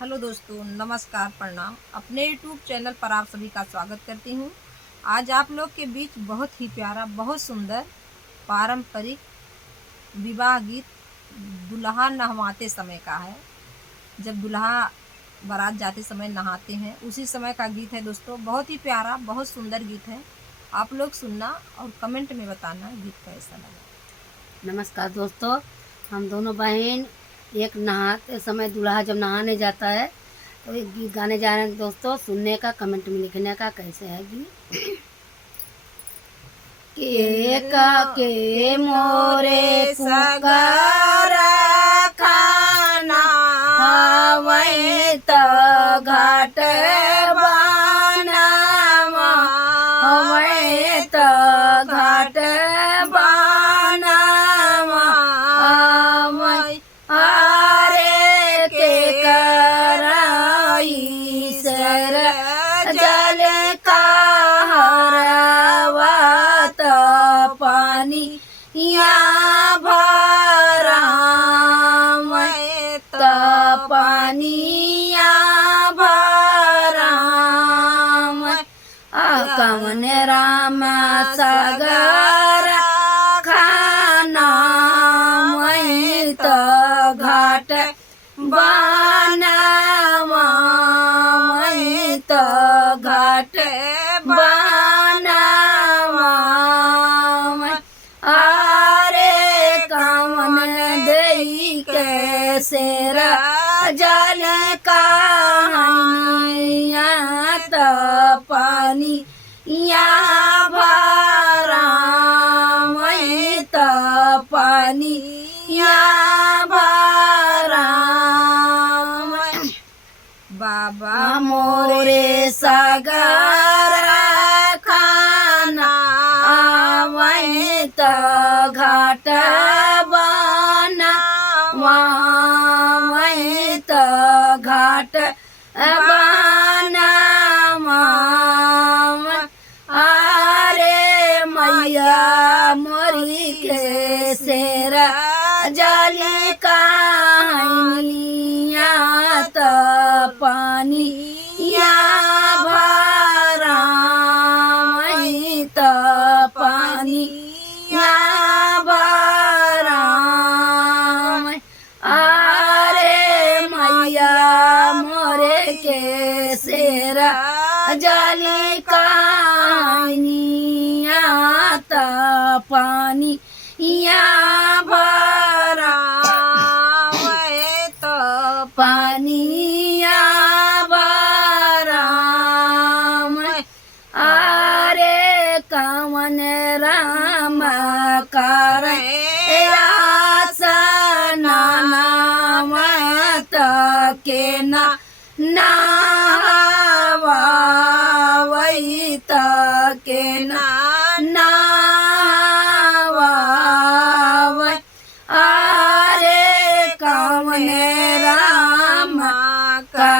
Hello दोस्तों, नमस्कार, प्रणाम। अपने यूट्यूब चैनल पर आप सभी का स्वागत करती हूँ। आज आप लोग के बीच बहुत ही प्यारा, बहुत सुंदर पारंपरिक विवाह गीत दुल्हा नहवाते समय का है। जब दुल्हा बारात जाते समय नहाते हैं, उसी समय का गीत है दोस्तों। बहुत ही प्यारा, बहुत सुंदर गीत है। आप लोग सुनना और कमेंट में बताना गीत कैसा लगा। नमस्कार दोस्तों, हम दोनों बहन एक नहाते समय दूल्हा जब नहाने जाता है तो एक गीत गाने जा रहे हैं दोस्तों। सुनने का, कमेंट में लिखने का कैसे है गीत। के मोरे सगर खाना हवै त घाट बनावा, हवै त घाट बनावा, आरे के कराई सर जल का हरवात पानी या भरा त पानी या भरा कवन राम सागर खाना मैं त घाट बनावा, मैं त घाट बनावा। आरे कवन दई के शेर जल का त पानी या भरा, मैं त पानी या भरा। बाबा मोरे सागर खाना आवै त घाट बनावा, मैं त घाट बनावा। आरे मैया मोरी के शेर जल कहानिया त पानी या भरा, मैं त पानी या भरा। आरे मैया मोरे के शेर जल कहानिया त पानी या भरा, मैं तो पानी या भरा। आरे कवन राम करे नाना मत के ना नावा, वही त के नावा। आरे कवन राम का